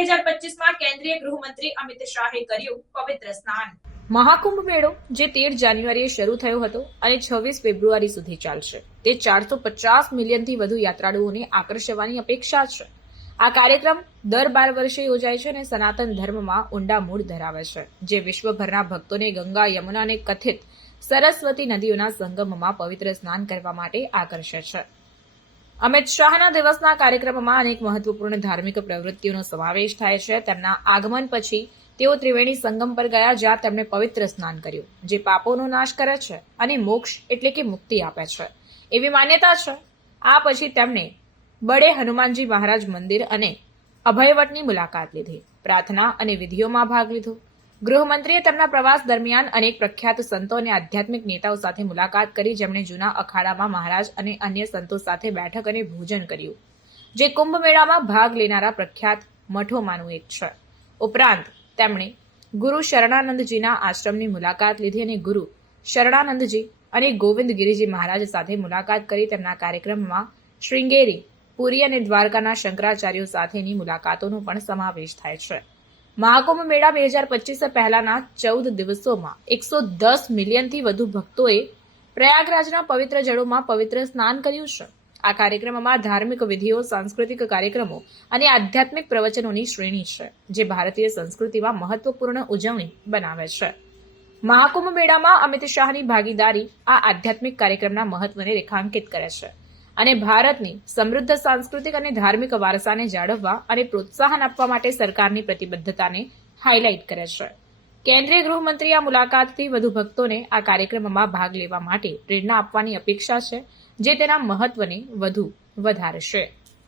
બે હજાર કેન્દ્રીય ગૃહમંત્રી અમિત શાહે કર્યું પવિત્ર સ્નાન. મહાકુંભ મેળો, જે તેર જાન્યુઆરીએ શરૂ થયો હતો અને છવ્વીસ ફેબ્રુઆરી સુધી ચાલશે. તે ચારસો પચાસ મિલિયનથી વધુ યાત્રાળુઓને આકર્ષવાની અપેક્ષા છે. આ કાર્યક્રમ દર બાર વર્ષે યોજાય છે અને સનાતન ધર્મમાં ઊંડા મૂળ ધરાવે છે, જે વિશ્વભરના ભક્તોને ગંગા, યમુના અને કથિત સરસ્વતી નદીઓના સંગમમાં પવિત્ર સ્નાન કરવા માટે આકર્ષે છે. અમિત શાહના દિવસના કાર્યક્રમમાં અનેક મહત્વપૂર્ણ ધાર્મિક પ્રવૃત્તિઓનો સમાવેશ થાય છે. તેમના આગમન પછી તેઓ ત્રિવેણી સંગમ પર ગયા, જ્યાં તેમણે પવિત્ર સ્નાન કર્યું, જે પાપોનો નાશ કરે છે અને મોક્ષ એટલે કે મુક્તિ આપે છે. એવી માન્યતા છે. આ પછી તેમણે બડે હનુમાનજી મહારાજ મંદિર અને અભયવટની મુલાકાત લીધી, પ્રાર્થના અને વિધિઓમાં ભાગ લીધો. ગૃહમંત્રીએ તેમના પ્રવાસ દરમિયાન અનેક પ્રખ્યાત સંતો અને આધ્યાત્મિક નેતાઓ સાથે મુલાકાત કરી જેમણે જૂના અખાડામાં મહારાજ અને અન્ય સંતો સાથે બેઠક અને ભોજન કર્યું. જે કુંભ મેળામાં ભાગ લેનારા પ્રખ્યાત મઠોમાંનું એક છે. ઉપરાંત, તેમણે ગુરુ શરણાનંદજીના આશ્રમની મુલાકાત લીધી અને ગુરુ શરણાનંદજી અને ગોવિંદ ગિરિજી મહારાજ સાથે મુલાકાત કરી તેમના કાર્યક્રમમાં શ્રીંગેરી પુરી અને દ્વારકાના શંકરાચાર્યો સાથેની મુલાકાતોનો પણ સમાવેશ થાય છે. મહાકુંભ મેળા બે હજાર પચીસ પહેલાના ચૌદ દિવસોમાં એકસો દસ મિલિયનથી વધુ ભક્તોએ પ્રયાગરાજના પવિત્ર જળોમાં પવિત્ર સ્નાન કર્યું છે. આ કાર્યક્રમમાં ધાર્મિક વિધિઓ, સાંસ્કૃતિક કાર્યક્રમો અને આધ્યાત્મિક પ્રવચનોની શ્રેણી છે, જે ભારતીય સંસ્કૃતિમાં મહત્વપૂર્ણ ઉજવણી બનાવે છે. મહાકુંભ મેળામાં અમિત શાહની ભાગીદારી આ આધ્યાત્મિક કાર્યક્રમના મહત્વને રેખાંકિત કરે છે. અને ભારતની સમૃદ્ધ સાંસ્કૃતિક અને ધાર્મિક વારસાને જાળવવા અને પ્રોત્સાહન આપવા માટે સરકારની પ્રતિબદ્ધતાને હાઇલાઇટ કરે છે. કેન્દ્રીય ગૃહમંત્રી આ મુલાકાતથી વધુ ભક્તોને આ કાર્યક્રમમાં ભાગ લેવા માટે પ્રેરણા આપવાની અપેક્ષા છે, જે તેના મહત્વને વધુ વધારશે.